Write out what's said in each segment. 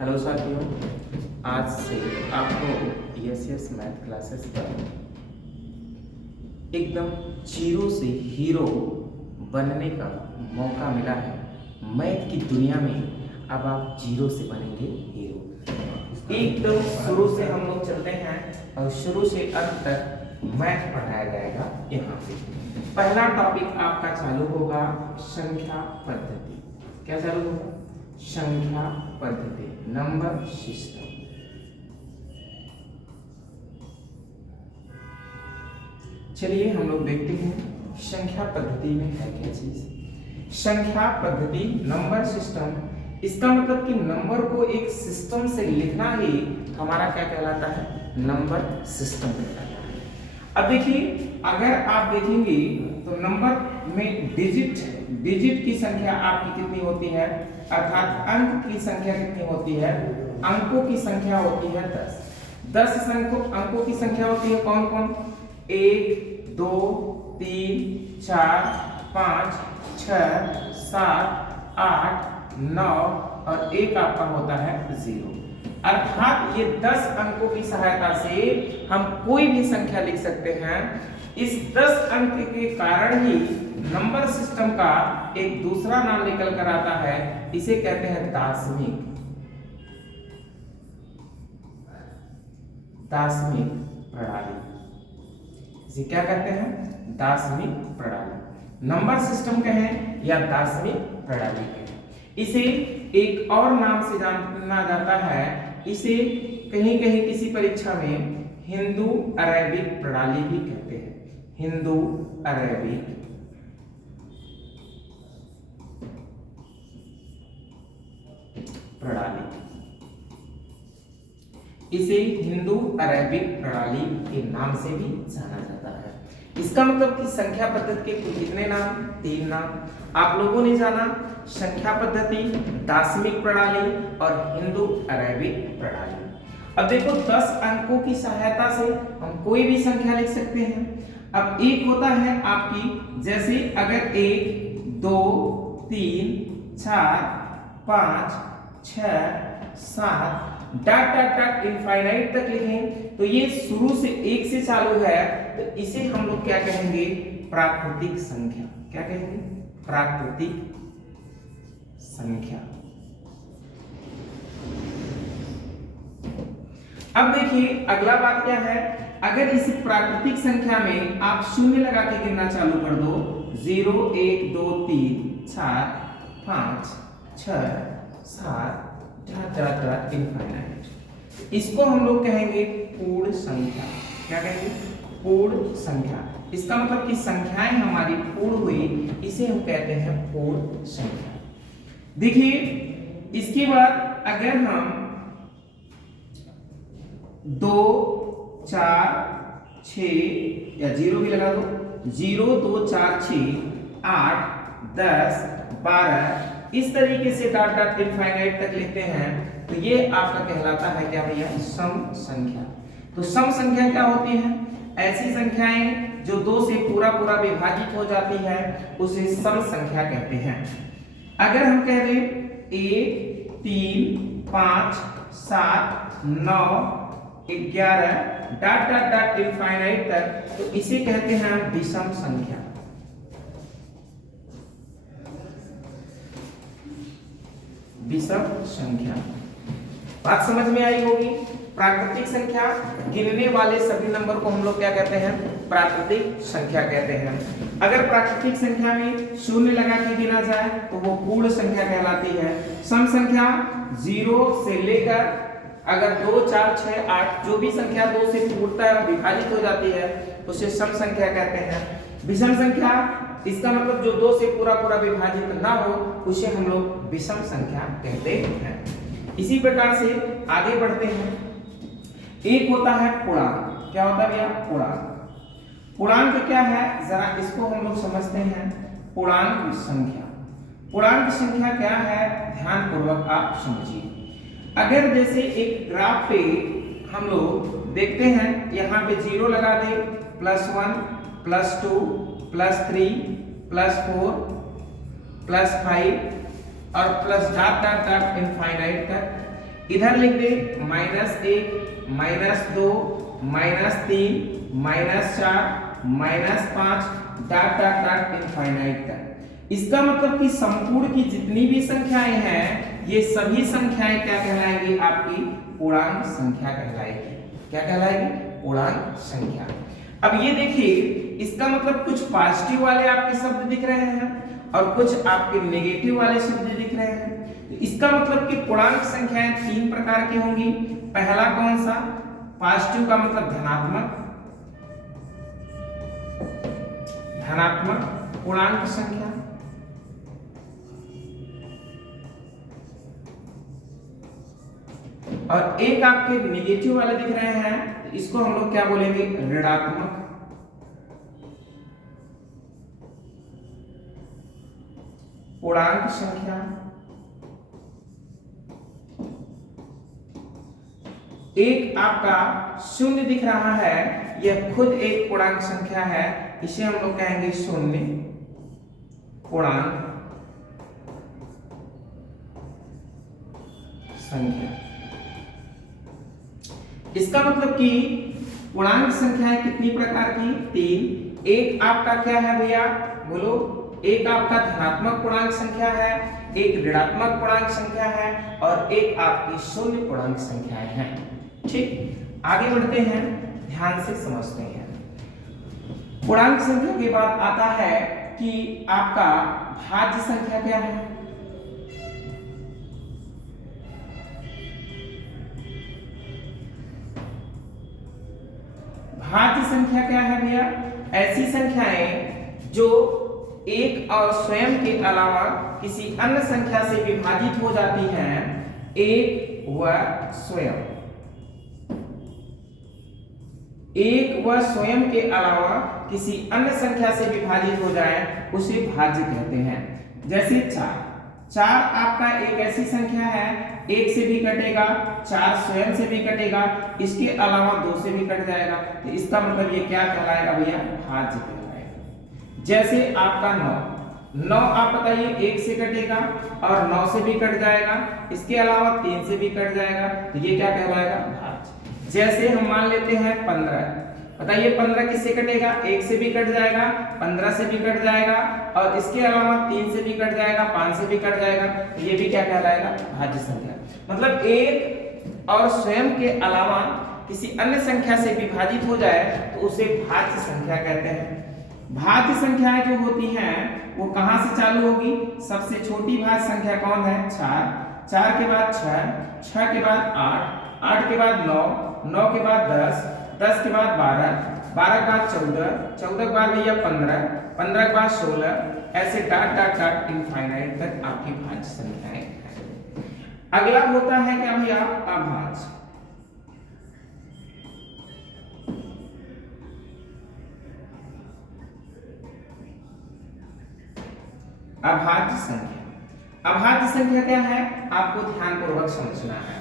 Hello साथियों, आज से आपको यस मैथ क्लासेस पर एकदम जीरो से हीरो बनने का मौका मिला है। मैथ की दुनिया में अब आप जीरो से बनेंगे हीरो। एकदम शुरू से हम लोग चलते हैं और शुरू से अंत तक मैथ पढ़ाया जाएगा। यहाँ पे पहला टॉपिक आपका चालू होगा संख्या पद्धति। क्या चालू होगा? संख्या पद्धति, नंबर सिस्टम। चलिए हम लोग देखते हैं संख्या पद्धति में है क्या चीज। संख्या पद्धति, नंबर सिस्टम, इसका मतलब कि नंबर को एक सिस्टम से लिखना ही हमारा क्या कहलाता है? नंबर सिस्टम कहलाता है। अब देखिए, अगर आप देखेंगे तो नंबर में डिजिट की संख्या आपकी कितनी होती है, अर्थात अंक की संख्या कितनी होती है? अंकों की संख्या होती है 10। 10 अंकों की संख्या होती है कौन कौन? 1 2 3 4 5 6 7 8 9 और एक आपका होता है 0। अर्थात ये 10 अंकों की सहायता से हम कोई भी संख्या लिख सकते हैं। इस 10 अंक के कारण ही नंबर सिस्टम का एक दूसरा नाम निकल कर आता है, इसे कहते हैं दार्शनिक प्रणाली। इसे क्या कहते हैं? दार्शनिक प्रणाली। नंबर सिस्टम कहें या दार्शनिक प्रणाली कहें, इसे एक और नाम से जाना जाता है। इसे कहीं कहीं किसी परीक्षा में हिंदू अरेबिक प्रणाली भी कहते हैं। हिंदू अरेबिक प्रणाली, इसे हिंदू अरेबिक प्रणाली के नाम से भी जाना जाता है। इसका मतलब कि संख्या पद्धति के कुल कितने नाम? 3 नाम आप लोगों ने जाना। संख्या पद्धति, दार्शनिक प्रणाली और हिंदू अरेबिक प्रणाली। अब देखो, 10 अंकों की सहायता से हम कोई भी संख्या लिख सकते हैं। अब एक होता है आपकी, जैसे अगर 1 2 3 4 5 6 7 डॉट इनफाइनाइट तक लिखें तो ये शुरू से 1 से चालू है, तो इसे हम लोग क्या कहेंगे? प्राकृतिक संख्या। क्या कहेंगे? प्राकृतिक संख्या। अब देखिए अगला बात क्या है, अगर इस प्राकृतिक संख्या में आप शून्य लगा के गिनना चालू कर दो, 0 1 2 3 4 5 6 7 डॉट इनफाइनाइट, इसको हम लोग कहेंगे पूर्ण संख्या। क्या कहेंगे? पूर्ण संख्या। इसका मतलब कि संख्याएं हमारी पूर्ण हुई, इसे हम कहते हैं पूर्ण संख्या। देखिए इसके बाद अगर हम 2 4 6 या 0 भी लगा दो, 0 2 4 6 8 10 12 इस तरीके से डॉट इनफाइनाइट तक लिखते हैं, तो ये आपका कहलाता है क्या भैया? सम संख्या। तो सम संख्या क्या होती है? ऐसी संख्याएं जो 2 से पूरा विभाजित हो जाती है, उसे सम संख्या कहते हैं। अगर हम कह दें 1 3 5 7 9 11 डॉट इनफाइनाइट तक, तो इसे कहते हैं हम विषम संख्या। विषम संख्या। बात समझ में आई होगी। प्राकृतिक संख्या, गिनने वाले सभी नंबर को हम लोग क्या कहते हैं? प्राकृतिक संख्या कहते हैं। अगर प्राकृतिक संख्या में शून्य लगा के गिना जाए तो वो पूर्ण संख्या कहलाती है। सम संख्या 0 से लेकर अगर 2 4 6 8 जो भी संख्या 2 से पूर्णतः विभाजित हो जाती है, उसे सम संख्या कहते हैं। विषम संख्या, इसका मतलब जो 2 से पूरा विभाजित ना हो, उसे हम लोग विषम संख्या कहते हैं। इसी प्रकार से आगे बढ़ते हैं। एक होता है पूर्णांक। क्या होता है भैया? पूर्णांक। पूर्णांक क्या है, जरा इसको हम लोग समझते हैं। पूर्णांक संख्या, पूर्णांक संख्या क्या है, ध्यान पूर्वक आप समझिए। अगर जैसे एक ग्राफ पे हम लोग देखते हैं, यहाँ पे 0 लगा दे, +1 +2 +3 +4 +5 और प्लस डॉट इनफाइनाइट तक, इधर लिख दे -1 -2 -3 -4 -5 डॉट डॉट डॉट इनफाइनाइट तक। इसका मतलब कि संपूर्ण की जितनी भी संख्याएं हैं ये सभी संख्याएं क्या कहलाएंगी? आपकी पूर्णांक संख्या कहलाएगी। क्या कहलाएगी? पूर्णांक संख्या। अब ये देखिए, इसका मतलब कुछ पॉजिटिव वाले आपके शब्द दिख रहे हैं और कुछ आपके नेगेटिव वाले शब्द दिख रहे हैं। तो इसका मतलब कि पूर्णांक संख्याएं 3 प्रकार की होंगी। पहला कौन सा? पॉजिटिव का मतलब धनात्मक, धनात्मक पूर्णांक संख्या। और एक आपके नेगेटिव वाले दिख रहे हैं, तो इसको हम लोग क्या बोलेंगे? ऋणात्मक पूर्णांक संख्या। एक आपका शून्य दिख रहा है, यह खुद एक पूर्णांक संख्या है, इसे हम लोग कहेंगे शून्य पूर्णांक संख्या। इसका मतलब कि पूर्णांक संख्याएं कितनी प्रकार की? 3। एक आपका क्या है भैया? बोलो। एक आपका धनात्मक पूर्णांक संख्या है, एक ऋणात्मक पूर्णांक संख्या है और एक आपकी शून्य पूर्णांक संख्याएं हैं। ठीक, आगे बढ़ते हैं, ध्यान से समझते हैं। पूर्णांक संख्या के बाद आता है कि आपका भाज्य संख्या क्या है? भाज्य संख्या क्या है भैया? ऐसी संख्याएं जो एक और स्वयं के अलावा किसी अन्य संख्या से विभाजित हो जाती हैं। एक व स्वयं, एक व स्वयं के अलावा किसी अन्य संख्या से विभाजित हो जाए उसे भाज्य कहते हैं। जैसे 4। 4 आपका एक ऐसी संख्या है, एक से भी कटेगा, 4 स्वयं से भी कटेगा, इसके अलावा 2 से भी कट जाएगा, तो इसका मतलब ये क्या कहलाएगा भैया? भाज्य कहलाएगा। जैसे आपका 9 आप बताइए, 1 से कटेगा और 9 से भी कट जाएगा, इसके अलावा 3 से भी कट जाएगा, तो ये क्या कहलाएगा? भाज्य। जैसे हम मान लेते हैं 15, बताइए 15 किससे कटेगा? 1 से भी कट जाएगा, 15 से भी कट जाएगा और इसके अलावा 3 से भी कट जाएगा, 5 से भी कट जाएगा, तो ये भी क्या कहलाएगा? भाज्य संख्या। मतलब एक और स्वयं के अलावा किसी अन्य संख्या से विभाजित हो जाए तो उसे भाज्य संख्या कहते हैं। भाज्य संख्याएं जो होती हैं वो कहां से चालू होगी? सबसे छोटी भाज्य संख्या कौन है? 4। 4 के बाद 6, 6 के बाद 8, 8 के बाद 9, 9 के बाद 10, 10 के बाद 12, 12 के बाद 14, 14 के बाद भैया 15, 15 के बाद 16, ऐसे डॉट डॉट डॉट इनफाइनाइट तक आपकी भाज्य संख्याएं हैं। अगला होता है क्या भैया? अभाज्य। अभाज्य संख्या। अभाज्य संख्या क्या है? आपको ध्यानपूर्वक समझना है।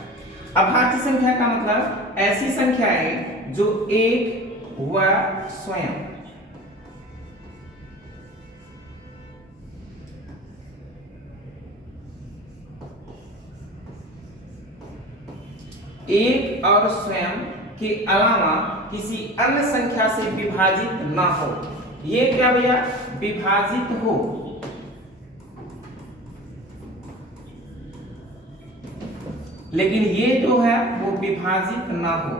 अभाज्य संख्या का मतलब ऐसी संख्याएं जो एक व स्वयं एक और स्वयं के अलावा किसी अन्य संख्या से विभाजित ना हो। ये क्या भैया? विभाजित हो। लेकिन ये जो है वो विभाजित ना हो।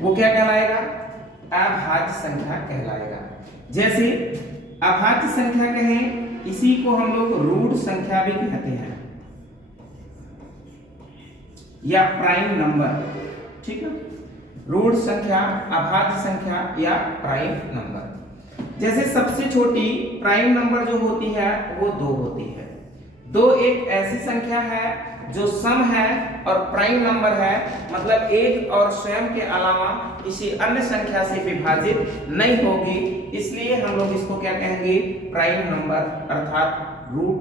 वो क्या कहलाएगा? अभाज्य संख्या कहलाएगा। जैसे अभाज्य संख्या कहें, इसी को हम लोग रूट संख्या भी कहते हैं या प्राइम नंबर। ठीक है, रूट संख्या, अभाज्य संख्या या प्राइम नंबर। जैसे सबसे छोटी प्राइम नंबर जो होती है वो 2 होती है। 2 एक ऐसी संख्या है जो सम है और प्राइम नंबर है, मतलब एक और स्वयं के अलावा किसी अन्य संख्या से विभाजित नहीं होगी, इसलिए हम लोग इसको क्या कहेंगे? प्राइम नंबर अर्थात रूट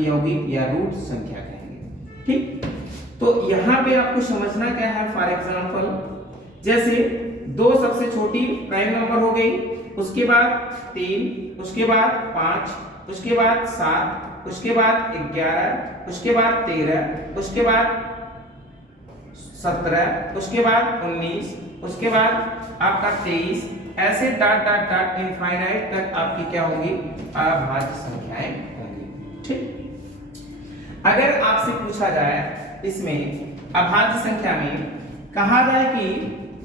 यौगिक या रूट संख्या कहेंगे। ठीक, तो यहाँ पे आपको समझना क्या है? फॉर एग्जाम्पल जैसे 2 सबसे छोटी प्राइम नंबर हो गई, उसके बाद 3, उसके बाद 5, उसके बाद 7, उसके बाद 11, उसके बाद 13, उसके बाद 17, उसके बाद 19, उसके बाद आपका 23, ऐसे डॉट डॉट डॉट इनफाइनाइट तक आपकी क्या होंगी, अभाज्य संख्याएं होंगी। ठीक, अगर आपसे पूछा जाए इसमें अभाज्य संख्या में कहा जाए कि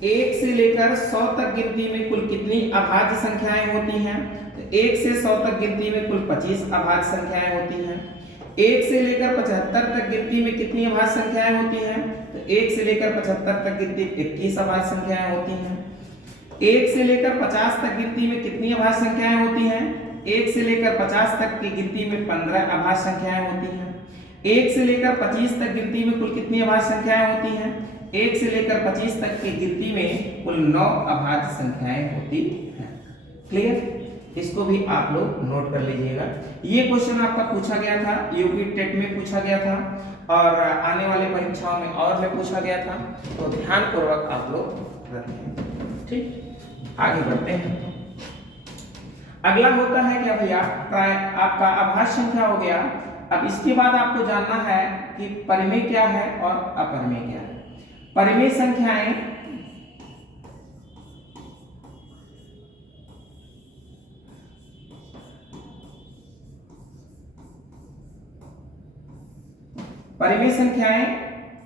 1 से लेकर 100 तक गिनती में कुल कितनी अभाज्य संख्याएं होती हैं, तो 1 से 100 तक गिनती में कुल 25 अभाज्य संख्याएं होती हैं। 1 से लेकर 75 तक गिनती में कितनी अभाज्य संख्याएं होती हैं, तो 1 से लेकर 75 तक गिनती 21 अभाज्य संख्याएं होती हैं। 1 से लेकर 50 तक गिनती में कितनी अभाज्य संख्याएं होती हैं, 1 से लेकर 50 तक की गिनती में 15 अभाज्य संख्याएं होती हैं। 1 से लेकर 25 तक गिनती में कुल कितनी अभाज्य संख्याएं होती हैं, 1 से लेकर 25 तक की गिनती में कुल 9 अभाज्य संख्याएं होती हैं। क्लियर, इसको भी आप लोग नोट कर लीजिएगा। ये क्वेश्चन आपका पूछा गया था, यूपी टेट में पूछा गया था और आने वाले परीक्षाओं में और में पूछा गया था, तो ध्यान पूर्वक आप लोग रखें। ठीक, आगे बढ़ते हैं। अगला होता है क्या भैया, आपका अभाज्य संख्या हो गया। अब इसके बाद आपको जानना है कि परिमेय क्या है और अपरिमेय क्या है। परिमेय संख्याएं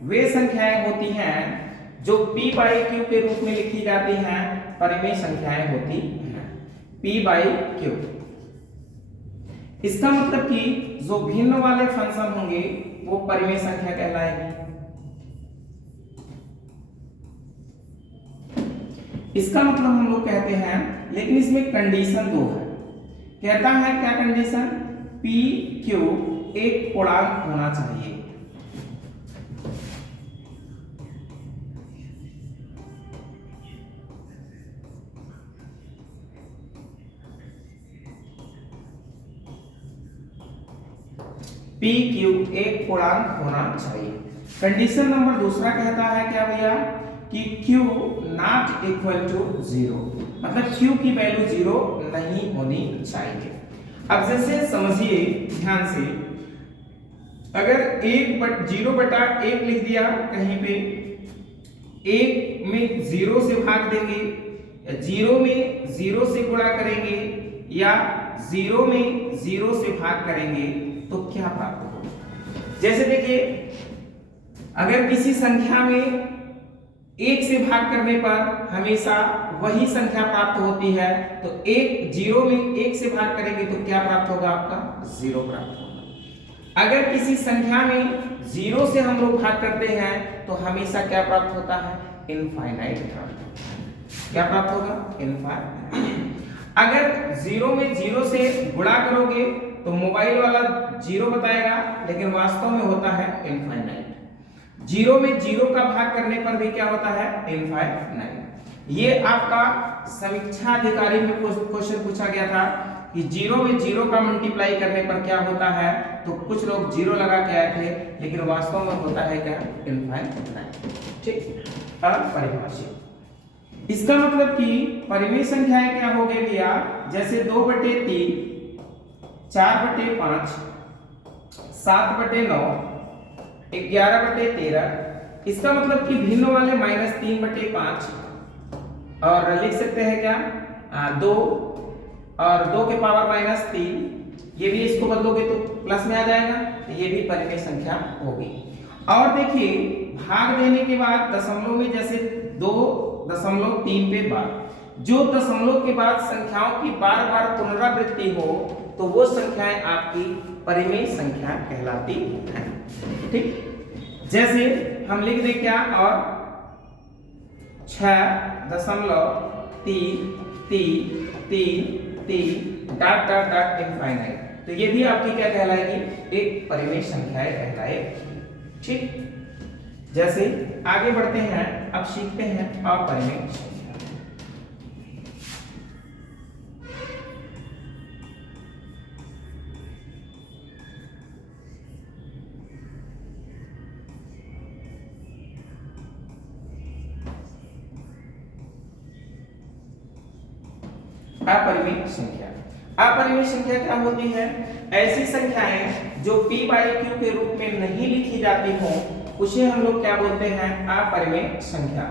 वे संख्याएं होती हैं जो p बाई क्यू के रूप में लिखी जाती हैं। परिमेय संख्याएं होती हैं p बाई क्यू। इसका मतलब कि जो भिन्न वाले फंक्शन होंगे वो परिमेय संख्या कहलाएगी। इसका मतलब हम लोग कहते हैं, लेकिन इसमें कंडीशन 2 है। कहता है क्या कंडीशन, p q एक पूर्णांक होना चाहिए। p q एक पूर्णांक होना चाहिए। कंडीशन नंबर दूसरा कहता है क्या भैया कि q नॉट इक्वल टू 0, मतलब q की वैल्यू 0 नहीं होनी चाहिए। अब जैसे समझिए ध्यान से, अगर 0/1 लिख दिया कहीं पे, 1 में 0 से भाग देंगे, 0 में 0 से गुणा करेंगे या 0 में 0 से भाग करेंगे तो क्या प्राप्त होगा। जैसे देखिए, अगर किसी संख्या में 1 से भाग करने पर हमेशा वही संख्या प्राप्त होती है, तो 0 में 1 से भाग करेंगे तो क्या प्राप्त होगा, आपका 0 प्राप्त होगा। अगर किसी संख्या में 0 से हम लोग भाग करते हैं तो हमेशा क्या प्राप्त होता है, इनफाइनाइट प्राप्त होता है। क्या प्राप्त होगा, इनफाइनाइट। अगर 0 में 0 से गुणा करोगे तो मोबाइल वाला 0 बताएगा, लेकिन वास्तव में होता है इनफाइनाइट। 0 में 0 का भाग करने पर भी क्या होता है, इनफाइनाइट। ये आपका समीक्षा अधिकारी में क्वेश्चन पूछा गया था कि 0 में 0 का मल्टीप्लाई करने पर क्या होता है, तो कुछ लोग 0 लगा के आए थे, लेकिन वास्तव में होता है क्या, इनफाइनाइट। ठीक, अपरिभाषित। इसका मतलब कि परिमेय संख्याएं क्या हो गई भैया, जैसे 2/3, 4/5, 7/9, 11/13। इसका मतलब कि भिन्न वाले -3/5, और लिख सकते हैं क्या, 2 और 2 के पावर -3। ये भी इसको बदलोगे तो प्लस में आ जाएगा, तो ये भी परिमेय संख्या होगी। और देखिए, भाग देने के बाद दशमलव में जैसे 2.3 पे बार, जो दशमलव के बाद संख्याओं की बार बार पुनरावृत्ति हो तो वो संख्याएं आपकी परिमेय संख्या कहलाती हैं। ठीक, जैसे हम लिख दें क्या, और 6.333 डॉट डॉट डॉट इनफाइनाइट, तो ये भी आपकी क्या कहलाएगी, एक परिमेय संख्याएं कहलाएगी। ठीक, जैसे आगे बढ़ते हैं, अब सीखते हैं अपरिमेय संख्या। अपरिमेय संख्या। अपरिमेय संख्या क्या होती है? ऐसी संख्याएं जो p बाई q के रूप में नहीं लिखी जाती हो उसे हम लोग क्या बोलते हैं? अपरिमेय संख्या।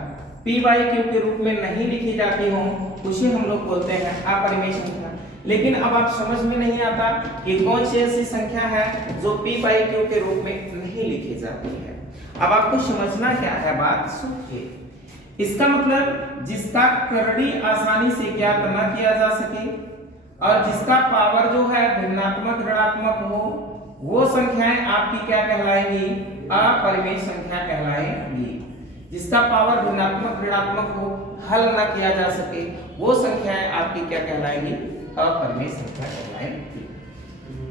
p बाई q के रूप में नहीं लिखी जाती हो उसे हम लोग बोलते हैं अपरिमेय संख्या। लेकिन अब आप समझ में नहीं आता कि कौन सी ऐसी संख्या है जो p बाई q के रूप में नहीं लिखी जाती है। अब आपको समझना क्या है, बात सुनिए। इसका मतलब जिसका करड़ी आसानी से ज्ञात न किया जा सके और जिसका पावर जो है भिन्नात्मक ऋणात्मक हो, वो संख्याएं आपकी क्या कहलाएंगी? अपरिमेय संख्या कहलाएंगी। जिसका पावर भिन्नात्मक ऋणात्मक हो, हल न किया जा सके, वो संख्याएं आपकी क्या कहलाएंगी? अपरिमेय संख्या कहलाएंगी।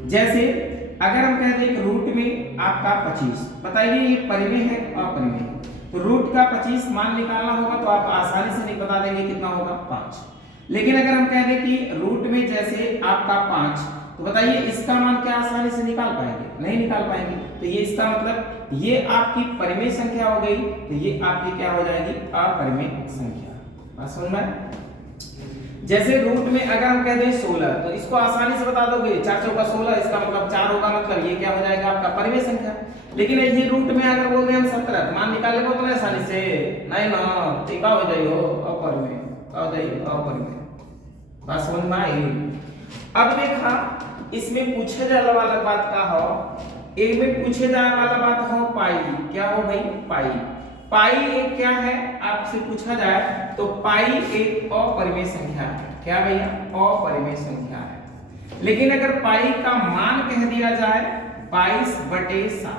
जैसे अगर हम कह दें रूट में आपका 25, बताइए ये परिमेय है अपरिमेय? तो रूट का 25 मान निकालना होगा तो आप आसानी से नहीं बता देंगे कितना होगा? 5। लेकिन अगर हम कह दें कि रूट में जैसे आपका 5, तो बताइए इसका मान क्या आसानी से निकाल पाएंगे? नहीं निकाल पाएंगे। तो ये इसका मतलब ये आपकी परिमेय संख्या हो गई, तो ये आपकी क्या हो जाएगी? अपरिमेय संख्या। बात समझ में? जैसे रूट में अगर हम कह दें 16, तो इसको आसानी से बता दोगे 4 चौका 16, इसका मतलब 4 होगा, मतलब ये क्या हो जाएगा? आपका परिमेय संख्या। लेकिन ये रूट में अगर बोल दें हम 17, मान निकाल लेंगे तो आसानी से नहीं ना, टीका हो जाइयो अपरिमेय, हो जाइयो अपरिमेय। बात समझ में आई? अब देखा इसमें पूछे जाने वाला बात का हो, एक में पूछे जाने वाला बात हो पाई। क्या हो भाई? पाई। पाई एक क्या है आपसे पूछा जाए तो पाई एक अपरिमेय संख्या है। क्या भैया? अपरिमेय संख्या है। लेकिन अगर पाई का मान कह दिया जाए 22/7,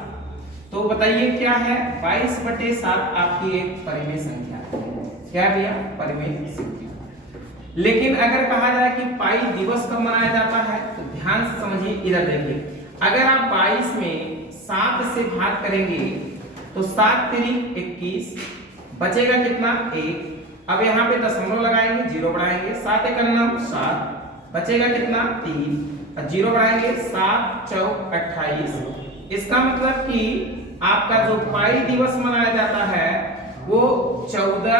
तो बताइए क्या है? 22/7 आपकी एक परिमेय संख्या है। क्या भैया? परिमेय संख्या। लेकिन अगर कहा जाए कि पाई दिवस कब मनाया जाता है, तो ध्यान से समझिए, इधर देखिए। अगर आप 22 में 7 से भाग करेंगे तो 7 तिरी 21, बचेगा कितना? 1। अब यहाँ पे दशमलव लगाएंगे, 0 बढ़ाएंगे, 7 × 9 7, बचेगा कितना? 3, और 0 बढ़ाएंगे, 7 चौक 28। इसका मतलब कि आपका जो पाई दिवस मनाया जाता है वो 14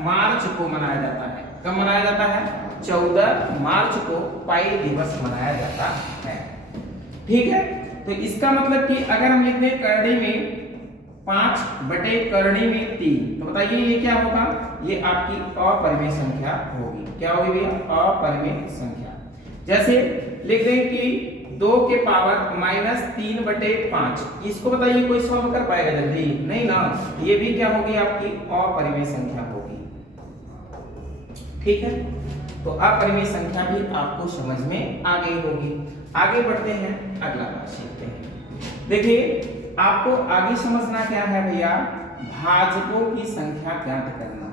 मार्च को मनाया जाता है। कब मनाया जाता है? 14 मार्च को पाई दिवस मनाया जाता है। ठीक है, तो इसका मतलब कि अगर हम लिख दें करणी में 5/करणी में 3, तो बताइए ये क्या होगा? ये आपकी अपरिमेय संख्या होगी। क्या होगी भैया? अपरिमेय संख्या। जैसे लिख दें कि 2 के पावर -3/5, इसको बताइए कोई सॉल्व कर पाएगा जल्दी? नहीं ना, ये भी क्या होगी? आपकी अपरिमेय संख्या होगी। ठीक है, तो अपरिमेय संख्या भी आपको समझ में आ गई होगी। आगे बढ़ते हैं, अगला बात सीखते हैं। देखिए आपको आगे समझना क्या है भैया? भाजकों की संख्या ज्ञात करना।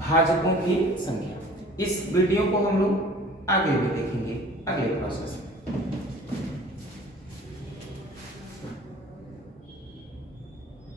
भाजकों की संख्या, इस वीडियो को हम लोग आगे भी देखेंगे अगले प्रोसेस में।